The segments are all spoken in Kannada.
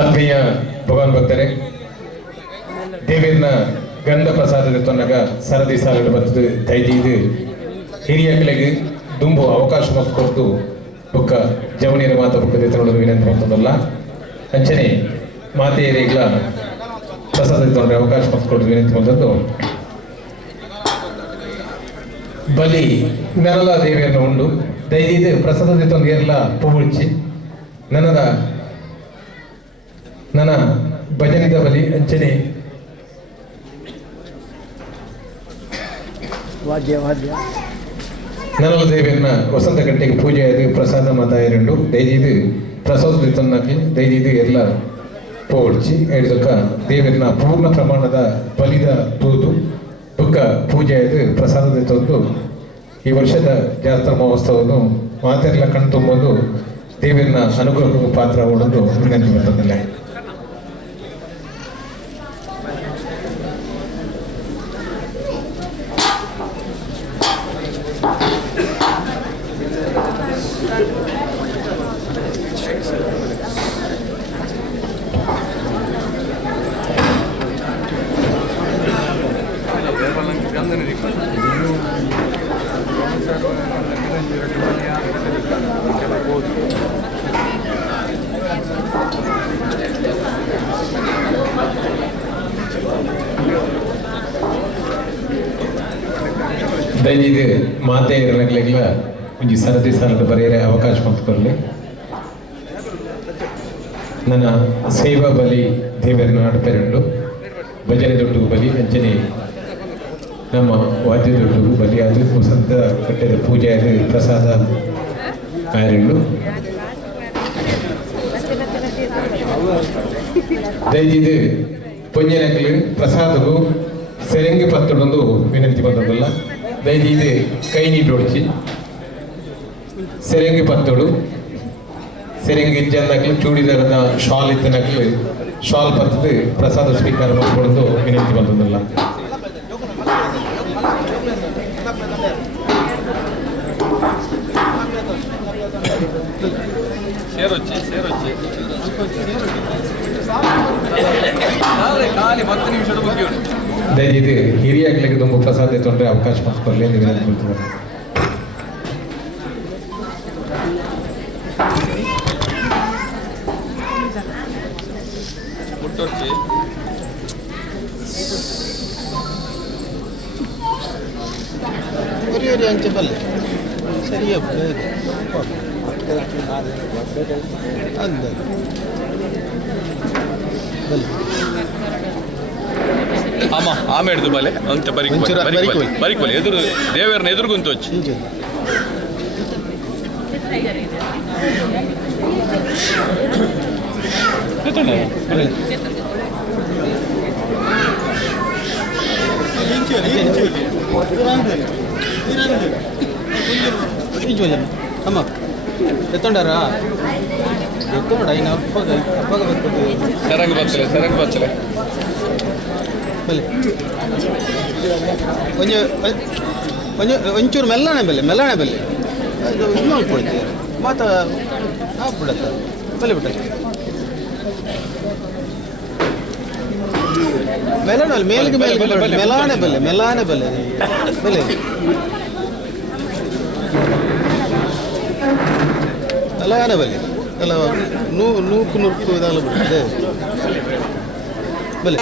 ಆತ್ಮೀಯ ಭಗವಾನ್ ಭಕ್ತರೇ, ದೇವರನ್ನ ಗಂಧ ಪ್ರಸಾದದ ತೊನ್ನಗ ಸರದಿ ಸಾಲಲು ಬರ್ತದೆ ದಯಜೀದು ಹಿರಿಯಗಳಿಗೆ ದುಂಬು ಅವಕಾಶ ಕೊಟ್ಟು ಬುಕ್ಕ ಜವನಿಯರ ಮಾತಾ ಬುಕ್ಕದ ತೊಗೊಳ್ಳೋದು ವಿನಂತಿ ಮಾಡ್ತದಲ್ಲ ಅಂಚನೆ ಮಾತೆಯರಿಗಳ ಪ್ರಸಾದ ತೊಗೊಂಡ್ರೆ ಅವಕಾಶ ಕೊಟ್ಟು ವಿನಂತಿ ಮಾಡ್ತದ್ದು ಬಲಿ ನೆರಳ ದೇವಿಯನ್ನು ಉಂಡು ದಯಜೀದು ಪ್ರಸಾದದ ತೊಂದು ಏರ್ಲ ಪೂರ್ಚಿ ನನ್ನ ಭಜನಿದ ಬಲಿ ಅಂಚನೆ ನನಲ ದೇವಿಯನ್ನ ವಸಂತ ಗಂಟೆಗೆ ಪೂಜೆ ಆಯ್ತು ಪ್ರಸಾದ ಮಾತಾಯರಂಡು ದಯಜೀದು ಪ್ರಸಾದ ತನ್ನಕ್ಕೆ ದಯಜೀದು ಎಲ್ಲ ಪೋಡ್ಚಿ ಹೇಳಿದಕ್ಕ ದೇವಿಯನ್ನ ಪೂರ್ಣ ಪ್ರಮಾಣದ ಬಲಿದ ತೂದು ದುಃಖ ಪೂಜೆ ಆಯ್ತು ಪ್ರಸಾದದ ತಂದು ಈ ವರ್ಷದ ಜಾತ್ರಾ ಮಹೋತ್ಸವವನ್ನು ಮಾತೆಲ್ಲ ಕಣ್ತುಂಬುದು ದೇವಿಯನ್ನ ಅನುಗ್ರಹಕ್ಕೂ ಪಾತ್ರ ಹೊಡೆದು ವಿನಂತಿ ಮಾಡ್ತದಲ್ಲ. ದಯವಿದು ಮಾತೆಯರಲ್ಲ ಒಂಜಿ ಸರದಿ ಸಾಲದ ಬರೆಯರೆ ಅವಕಾಶ ಮಾಡ್ಕೊಳ್ಳಿ. ನನ್ನ ಸೇವಾ ಬಲಿ ದೇವರನ್ನ ನಡಪೆರಡು ಭಜನೆ ದೊಡ್ಡಗೂ ಬಲಿ ಅಂಚನೆ ನಮ್ಮ ವಾದ್ಯ ದೊಡ್ಡಗೂ ಬಲಿ ಅದು ವಸಂತ ಕಟ್ಟೆದ ಪೂಜೆ ಅದು ಪ್ರಸಾದ ಕಾರ್ಯಗಳು ದಯವಿದು ಪೊಂಜನಕಲು ಪ್ರಸಾದಗೂ ಸೆರಂಗಿ ಪತ್ತೊಂದು ವಿನಂತಿ ಬಂದದಲ್ಲ. ದಯವಿದು ಕೈ ನೀಡೊಡ್ಚಿ ಸೆರಂಗಿ ಪತ್ತೋಡು ಸೆರಂಗಿ ಇಜ್ಜನ್ನಕ್ಲು ಚೂಡಿದಾರದ ಶಾಲ್ ಇತ್ತನಕ್ಲು ಶಾಲ್ ಪತ್ತದು ಪ್ರಸಾದ ಸ್ವೀಕಾರ ಮಾಡಿಕೊಂಡು ವಿನಂತಿ ಬಂದದಲ್ಲ. ದಯವಿದು ಹಿರಿಯಾಗ್ಲಿಕ್ಕೆ ತುಂಬ ಪ್ರಸಾದ ತೊಂದರೆ ಅವಕಾಶ ಮಾಡಿಕೊಳ್ಳಿ ವಿನಂತಿ ಮಾಡ್ತಾರೆ. ಆಮ ಆಮೆ ಹಿಡಿದು ಬಲೆ ಅಂತ ಬರಿಕೋಲಿ ಎದುರು ದೇವರನ್ನ ಎದುರುಗುಂತು వచ్చి అమ్మ ఎత్తుండారా ఎత్తుండ ఆయన సరంగు బచ్చలే ಒಂಚೂರು ಮೆಲ್ಲನೆ ಬೆಲೆ ಇನ್ನೂ ಕೊಡ್ತೀವಿ ಮಾತಾ ಬಿಡತ್ತ ಬಲೆ ಬಿಟ್ಟ ಮೆಲ್ಲನಲ್ಲಿ ಮೇಲಿಗೆ ಮೆಲಾನೆ ಬೆಲೆ ಮೆಲಾನೆ ಬೆಲೆ ಎಲ್ಲ ನೂಕು ಇದೆಲ್ಲ ಬಿಟ್ಟಿದೆ ಬೆಲೆ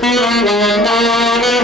Thank you.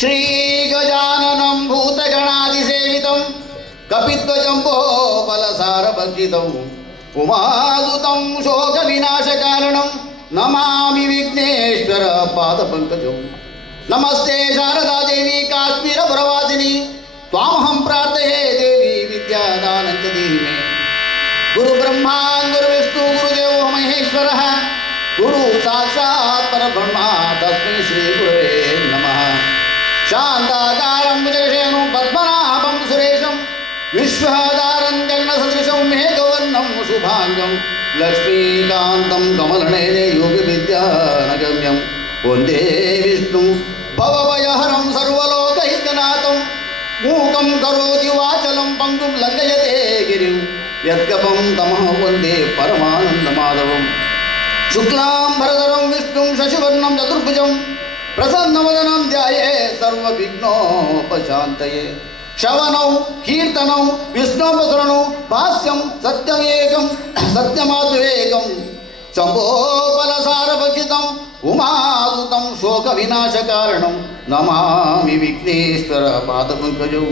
श्रीगजाननं भूतगणादिसेवितं कपिध्वजम्बोफलसारभक्षितम् उमासुतं शोकविनाशकारणं नमामि विघ्नेश्वर पादपङ्कजं। नमस्ते शारदा देवी काश्मीरपुरवासिनी त्वामहं प्रार्थये देवी विद्यादानं च धीमे। गुरुब्रह्मा गुरुविष्णु गुरुदेवो महेश्वरः गुरु साक्षात् परब्रह्मा तस्मै श्रीगुरवे नमः। शान्ताकारं भुजगशयनं पद्मनाभं सुरेशं विश्वधारं गगनसदृशं मेघवर्णं शुभाङ्गं लक्ष्मीकान्तं कमलनयने योगविद्यानगम्यं वन्दे विष्णुं भवभयहरं सर्वलोकैकनाथं। मूकं करोति वाचलं पङ्गुं लङ्घयते गिरिं यत्कपं तमः वन्दे परमानन्दमाधवं। शुक्लाम्बरधरं विष्णुं शशिवर्णं चतुर्भुजं प्रसन्नवदनं ध्यायेत् सर्वविघ्नोपशान्तये। श्रवणौ कीर्तनौ विष्णोपस्मरणौ भाष्यं सत्यमेकं सत्यमाद्वेकं शम्भोफलसारभक्षितम् उमासुतं शोकविनाशकारणं नमामि विघ्नेश्वर पादपङ्कजं।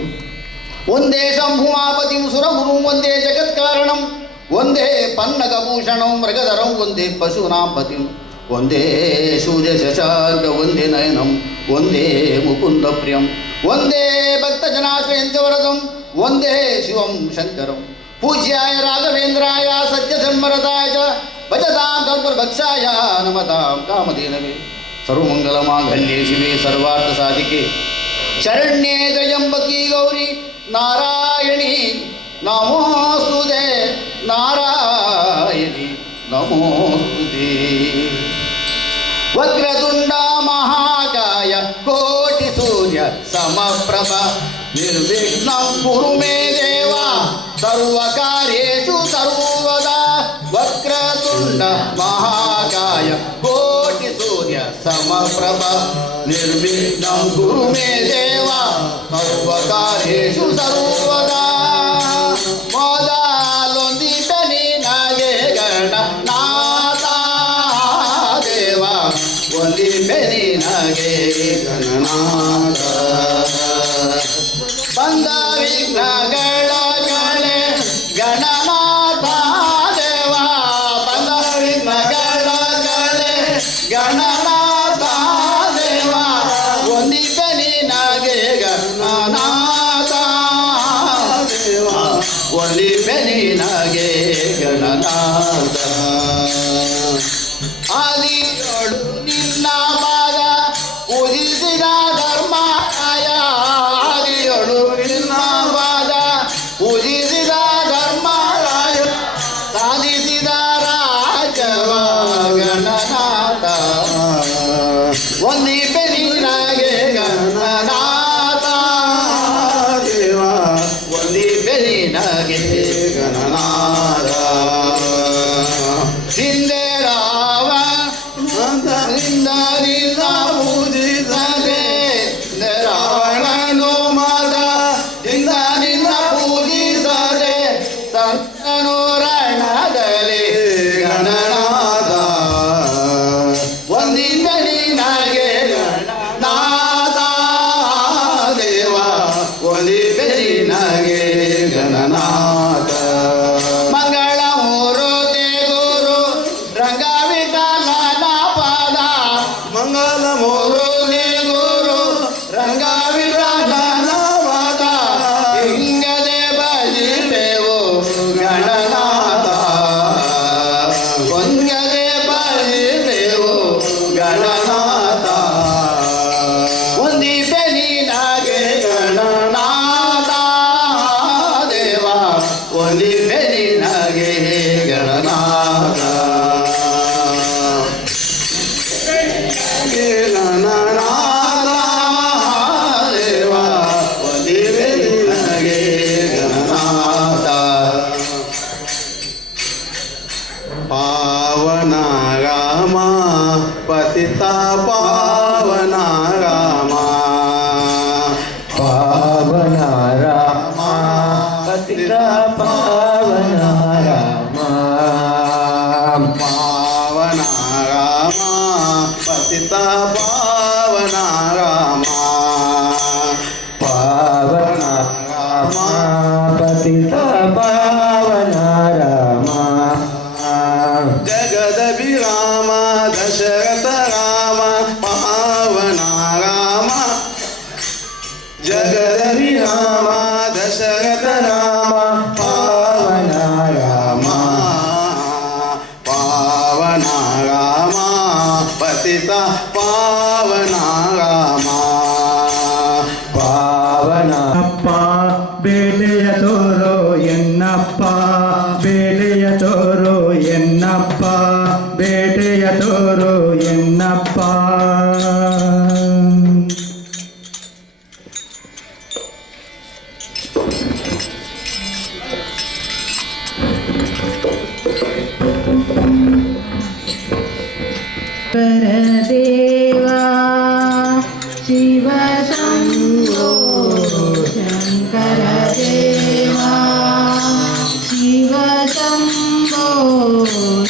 वन्दे शम्भुमापतिं सुरगुरुं वन्दे जगत्कारणं वन्दे पन्नगभूषणं मृगधरं वन्दे पशूनां पतिं वन्दे सूर्यशशाङ्क वन्दे नयनं वन्दे मुकुन्दप्रियं वन्दे भक्तजनाश्रयं च वरदं वन्दे शिवं शङ्करं। पूज्याय राघवेन्द्राय सत्यधर्मरताय च भजतां कल्पवृक्षाय नमतां कामधेनवे। सर्वमङ्गलमाङ्गल्ये शिवे सर्वार्थसाधिके शरण्ये त्र्यम्बके गौरी नारायणी नमोस्तुते नारायणी नमोस्तुते। वक्रतुण्ड महाकाय कोटिसूर्य समप्रभ निर्विघ्नं कुरु मे देव सर्वकार्येषु सर्वदा। वक्रतुण्ड महाकाय कोटिसूर्य समप्रभ निर्विघ्नं कुरु मे देव सर्वकार्येषु सर्वदा। मोदालೊಂದಿಟನಿ ನಗೆ ಗಣನಾಥ ದೇವ ಒಂದಿಟನಿ ನಗೆ ಗಣನಾಥ ಬಂದ ವಿಘ್ನಗಳ ಗಣೆ ಗಣನಾಥ ದೇವ ಬಂದ ವಿಘ್ನಗಳ ಪತಿತ ಪಾವನ ರಾಮ ಪಾವನ ರಾಮ ಪತಿತ ಪಾವನ ರಾಮ ಪಾವನ ರಾಮ ಪತಿತ ಪಾವನ ರಾಮ ಪಾವನ ರಾಮ ಪತಿತ ಪಾವನ ರಾಮ ಜಗದ ವಿರಾಮ ದಶರಥ ರಾಮ ಪಾವನ ರಾಮ ಜಗದ ವಿರಾಮ ದಶರಥ ರಾಮ ಪಾವನ ರಾಮ ಪಾವನ ರಾಮ ಪತಿತ ಪಾವನ ರಾಮ ಪಾವನ ಅಪ್ಪ ಬೇಲೆಯ ತೋರೋ ಎನ್ನಪ್ಪ ಬೇಲೆಯ ತೋರೋ ಎನ್ನಪ್ಪ ಬೇಟೆಯ ತೋರೋ ಎನ್ನಪ್ಪ परदेवा शिव शंभो शंकर देवा शिव शंभो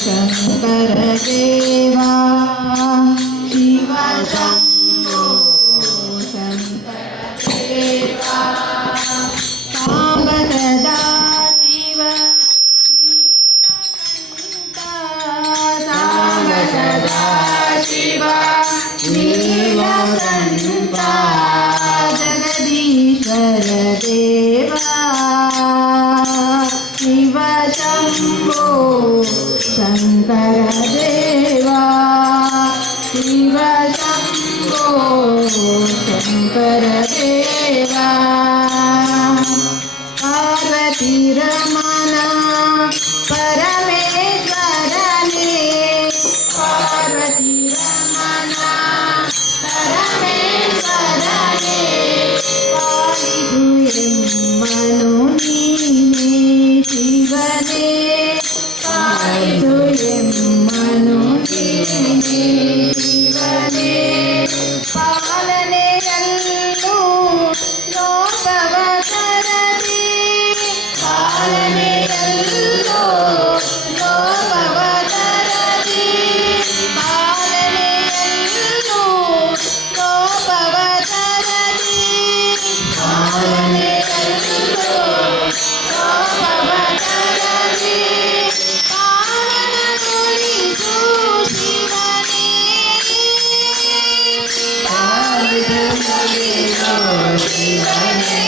शंकर देवा शिव शंभो शंकर देवा कामदा शिव सदा शिव नीलकंठा जगदीश्वर देवा शिव शंभो शंकर देवा शिव शंभो शंकर देवा पार्वती रमना परमेश्वरने पार्वती रमना परमेश्वरने पालिदुयेम्मनु नीने शिवने पालिदुयेम्मनु नीने ಶಿವನೇ ಪಾಲನೆಯಲ್ಲೂ ಲೋಕವ ತರದಿ ಪಾಲನೆಯಲ್ಲೂ ಲೋಕವ ತರದಿ ಪಾಲನೆಯಲ್ಲೂ ಲೋಕವ ತರದಿ ಪಾಲನೆಯಲ್ಲೂ ಲೋಕವ ತರದಿ ಪಾಲನಗೊಳಿಸು ಶಿವನೇ ಪಾಲನಗೊಳಿಸು ಶಿವನೇ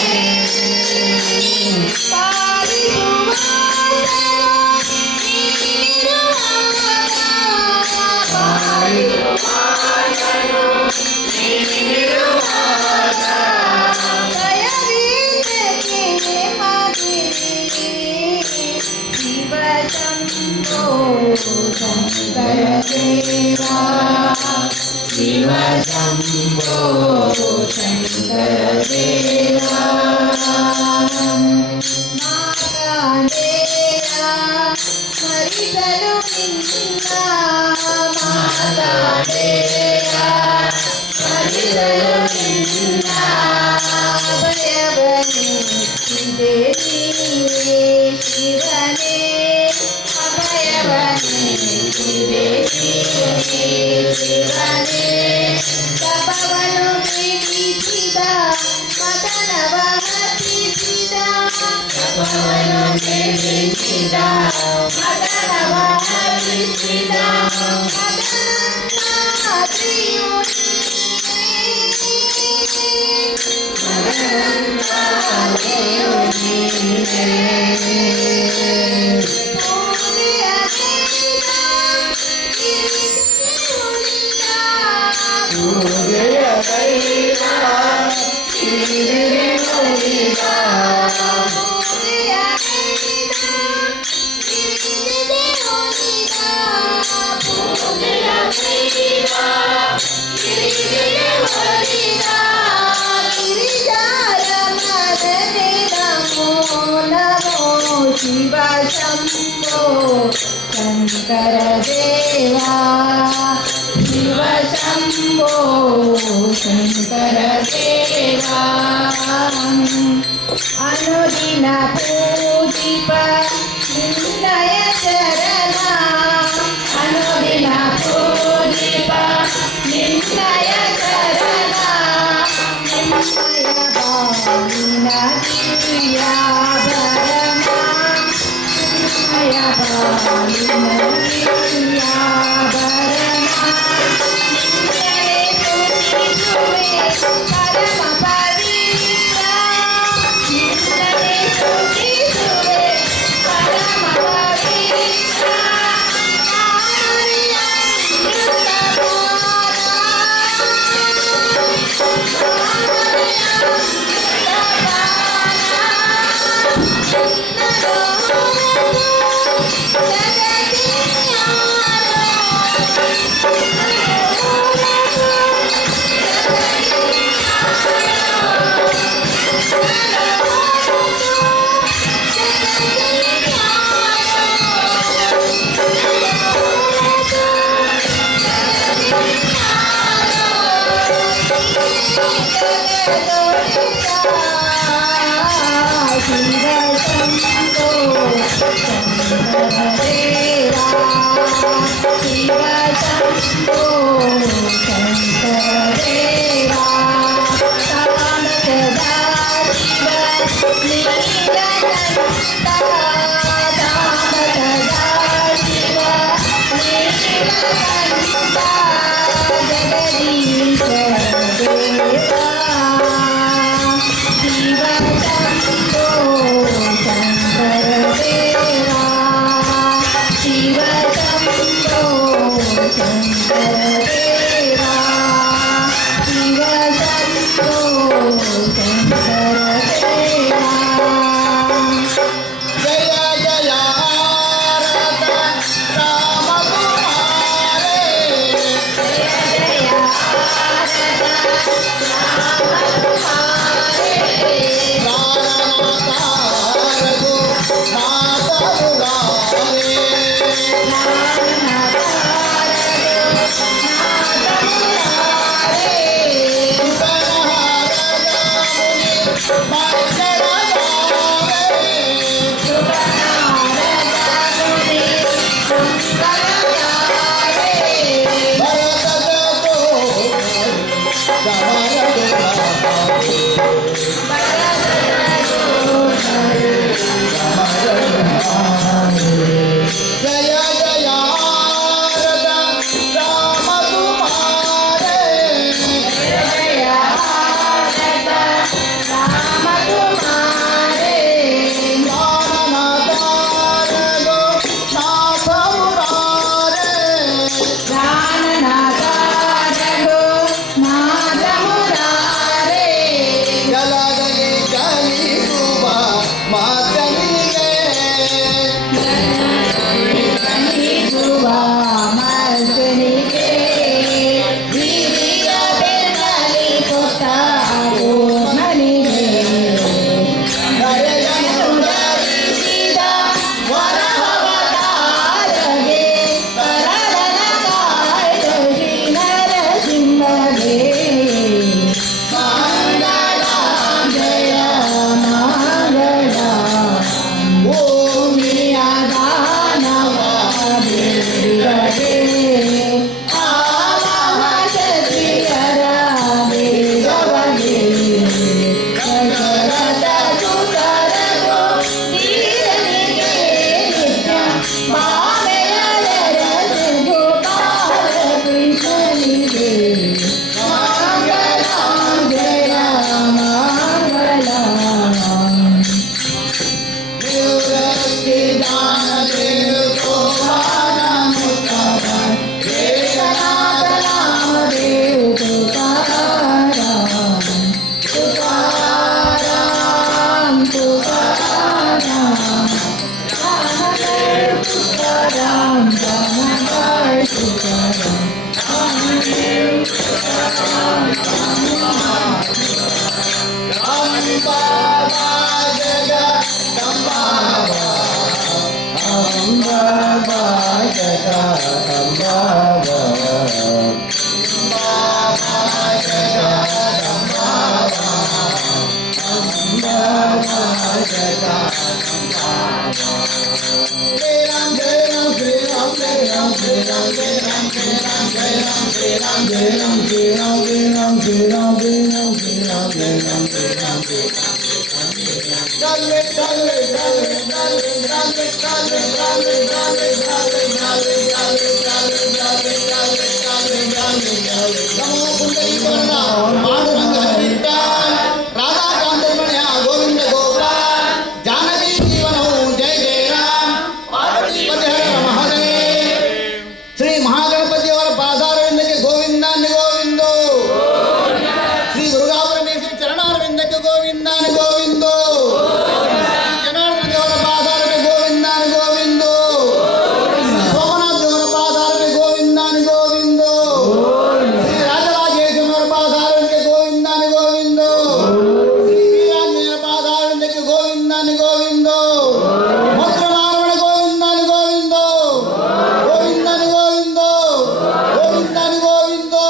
ಶಿವ ಶಂಭೋ ಶಂಕರ ದೇವಾ ಶಿವ ಶಂಭೋ ಶಂಕರ ದೇವಾ ಮಾತಾಂಡೇಯ ಸ್ಮರಿಸಲು ನಿನ್ನ ಮಾತಾಂಡೇಯ ಸ್ಮರಿಸಲು ನಿನ್ನ ಅಭಯವನಿಸಿದೆ ನೀವೇ ಶಿವನೇ ಅಭಯವನಿಸಿದೆ ನೀವೇ ಶಿವನೇ ತಪವನ್ನು ಬಿಡಿಸಿದ ಮದನವ ಹತ್ತಿಸಿದ ತಪವನ್ನು ಬಿಡಿಸಿದ ಮದನವ ಹತ್ತಿಸಿದ ಮದನಾದ್ರಿಯು ಮದನಾದ್ರಿಯು ನೀನೇ ಶಿವ ಶಂಭೋ ಶಂಕರ ದೇವಾ ಶಿವ शम्भो शङ्कर देवा अनुदिन पूजिप निन्दय चरण अनुदिन पूजिप निन्दय चरण निन्दय बालिन दिव्याभरणा निन्दय बालिन दिव्याभरणा परम पवित्र निन्दय स्तुतिಸುವೆ परम पवित्र Baba ಗೋವಿಂದ ಗೋಪಾಲ್ ಜಾನಕಿ ಜೀವನವು ಜಯ ಜಯ ರಾಮ್ ಪಾರ್ವತಿ ಪತಿ ಹರ ಮಹಾದೇವ್. ಶ್ರೀ ಮಹಾಗಣಪತಿಯವರ ಪಾದಾರವಿಂದಕ್ಕೆ ಗೋವಿಂದಾನ ಗೋವಿಂದೋ. ಶ್ರೀ ದುರ್ಗಾಪರಮೇಶ್ವರಿ ಚರಣಾರವಿಂದಕ್ಕೆ ಗೋವಿಂದಾನ ಗೋವಿಂದೋ. ಜನಾರ್ದನ ದೇವರ ಪಾದಾರಕ್ಕೆ ಗೋವಿಂದಾನ ಗೋವಿಂದೋ. ಶ್ರೀ ಸೋಮನಾಥ ದೇವರ ಪಾದಾರಕ್ಕೆ ಗೋವಿಂದಾನ ಗೋವಿಂದೋ. ಶ್ರೀ ರಾಜರಾಜೇಶ್ವರ ಪಾದಾರಕ್ಕೆ ಗೋವಿಂದಾನ ಗೋವಿಂದೋ. ಶ್ರೀ ವೀರಾಂಜನೇಯ ಪಾದಾರಕ್ಕೆ ಗೋವಿಂದಾನ ಗೋವಿಂದೋ. ಮಂತ್ರಮಾರವಣ ಗೋವಿಂದಾನ ಗೋವಿಂದೋ. ಗೋವಿಂದಾನ ಗೋವಿಂದೋ. ಗೋವಿಂದಾನ ಗೋವಿಂದೋ.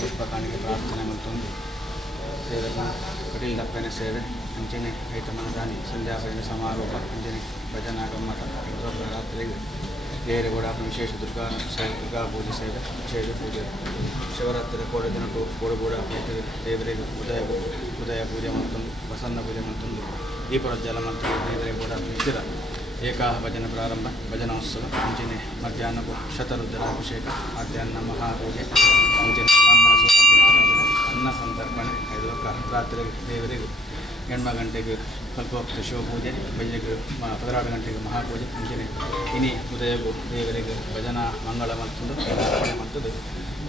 ಪುಷ್ಪಕಾಣಿಕೆ ಪ್ರಾರ್ಥನೆ ಮತ್ತೊಂದು ಸೇವೆಲ್ಲ ಕಟೀಲ್ ದಪ್ಪನೆ ಸೇವೆ ಅಂಚನೆ ರೈತ ಮನದಾನಿ ಸಂಧ್ಯಾಪನೆ ಸಮಾರೋಪ ಅಂಚನೆ ಭಜನಾ ಗಮ್ಮಟ ರಾತ್ರಿಗೆ ದೇವರಗೌಡ ವಿಶೇಷ ದುರ್ಗಾ ಪೂಜೆ ಸೇವೆ ವಿಶೇಷ ಪೂಜೆ ಶಿವರಾತ್ರಿ ಕೋಡೆ ದಿನ ಕೋಡುಗೂಡ ದೇವರಿಗೆ ಉದಯ ಪೂಜೆ ಮತ್ತೊಂದು ಪ್ರಸನ್ನ ಪೂಜೆ ಮತ್ತೊಂದು ದೀಪೋಜ್ಜಲ ಮತ್ತು ದೇವರೇಗೌಡ ನಿತ್ಯದ ಏಕಾಹ ಭಜನೆ ಪ್ರಾರಂಭ ಭಜನೋತ್ಸವ ಅಂಚನೆ ಮಧ್ಯಾಹ್ನಕ್ಕೂ ಶತರುದ್ರಾಭಿಷೇಕ ಮಧ್ಯಾಹ್ನ ಮಹಾಪೂಜೆ ಅಂಚನೆ ಬ್ರಾಹ್ಮಣ ಸುವಾಸಿನ ಆರಾಧನೆ ಅನ್ನ ಸಂತರ್ಪಣೆ ಇದಕ್ಕೆ ರಾತ್ರಿ ದೇವರಿಗೆ 8 ಗಂಟೆಗೆ ಕಲ್ಪೋಕ್ತ ಶಿವಪೂಜೆ ಬೆಳಗ್ಗೆ 16 ಗಂಟೆಗೆ ಮಹಾಪೂಜೆ ಅಂಚನೆ ಇನಿ ಉದಯಗೂ ದೇವರಿಗೆ ಭಜನಾ ಮಂಗಳ ಮತ್ತೊಂದು ಅರ್ಪಣೆ ಮತ್ತದು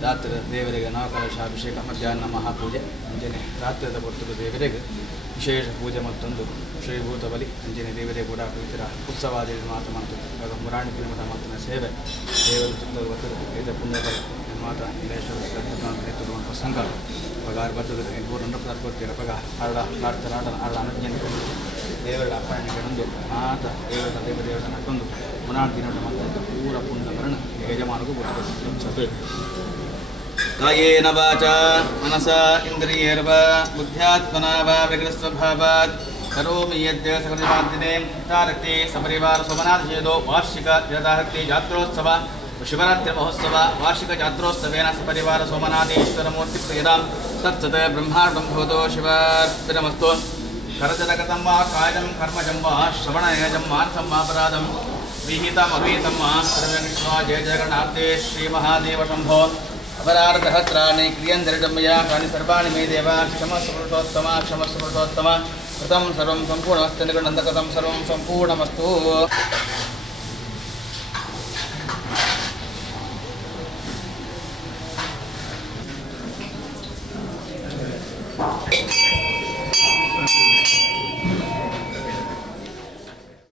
ರಾತ್ರಿ ದೇವರಿಗೆ ನವಕಲಶಾಭಿಷೇಕ ಮಧ್ಯಾಹ್ನ ಮಹಾಪೂಜೆ ಅಂಚನೆ ರಾತ್ರಿದ ಹೊರತು ದೇವರಿಗೆ ವಿಶೇಷ ಪೂಜೆ ಮತ್ತೊಂದು ಶ್ರೀಭೂತ ಬಲಿ ಅಂಜನೆ ದೇವರೇ ಕೂಡ ಕುಳಿತಿರ ಉತ್ಸವಾದಿ ಮಾತು ಮಾಡ್ತದೆ ಮುರಾಣಿ ಕಿಲೋಮೀಟ ಮಾತಿನ ಸೇವೆ ದೇವರ ಚಿತ್ತದ ಬರ್ತದೆ ಐದ ಪುಣ್ಯದ ಮಾತ ನೀಲೇಶ್ವರ ನೇತೃತ್ವ ಪ್ರಸಂಗ ಪಗಾರ ಬರ್ತದೆ ಗೋರನ್ನು ಕೊಡ್ತೀರ ಪಗ ಹರಡ ಆಡ್ತಾರೆ ಹರಡ ಅನಜ್ಞಾನ ದೇವರ ಅಪ್ಪಣೆಗೊಂಡು ಮಾತ ದೇವರ ನಕ್ಕೊಂದು ಮುರಾಣಿ ಕಿಲೋಮೀಟ ಮಾತು ಪೂರ ಪುಣ್ಯ ವರ್ಣ ಯಜಮಾನಗೂ ಬರ್ತದೆ ಕಾಯೇನ ವಾಚಾ ಮನಸಾ ಇಂದ್ರಿಯೈರ್ವಾ ಬುದ್ಧ್ಯಾತ್ಮನಾ ವಾ ವಿಗ್ರಹಸ್ವಭಾವಾತ್ ಕರೋಮಿ ಯದ್ಯ ಸಕಲಮಾದ್ಯತೆ ತಾರಕ್ತಿ ಸಪರಿವಾರ ಸೋಮನಾಥೇದೋ ವಾರ್ಷಿಕ ಜಗದಾಹಕ್ತಿ ಜಾತ್ರೋತ್ಸವ ಶಿವರಾತ್ರಿ ಮಹೋತ್ಸವ ವಾರ್ಷಿಕ ಜಾತ್ರೋತ್ಸವೇನ ಸಪರಿವಾರ ಸೋಮನಾಥೇಶ್ವರ ಮೂರ್ತಿ ಪ್ರಿಯದಾಂ ತತ್ಸತ್ ಬ್ರಹ್ಮಾರ್ಪಣಂ ಭವತೋ ಶಿವಾರ್ಪಣಮಸ್ತು करजनगतं वा कायं कर्मजं वा श्रवणयजं मानसं वापराधं विहितम् अविहितं वा सर्वविश्वा जय जगन्नाथे श्रीमहादेव शम्भो अपराधसहस्राणि क्रियन्ते मया कानि सर्वाणि मे देव क्षमस्व पुरुषोत्तम कृतं सर्वं सम्पूर्णमस्तु निर्गुणन्दकृतं सर्वं सम्पूर्णमस्तु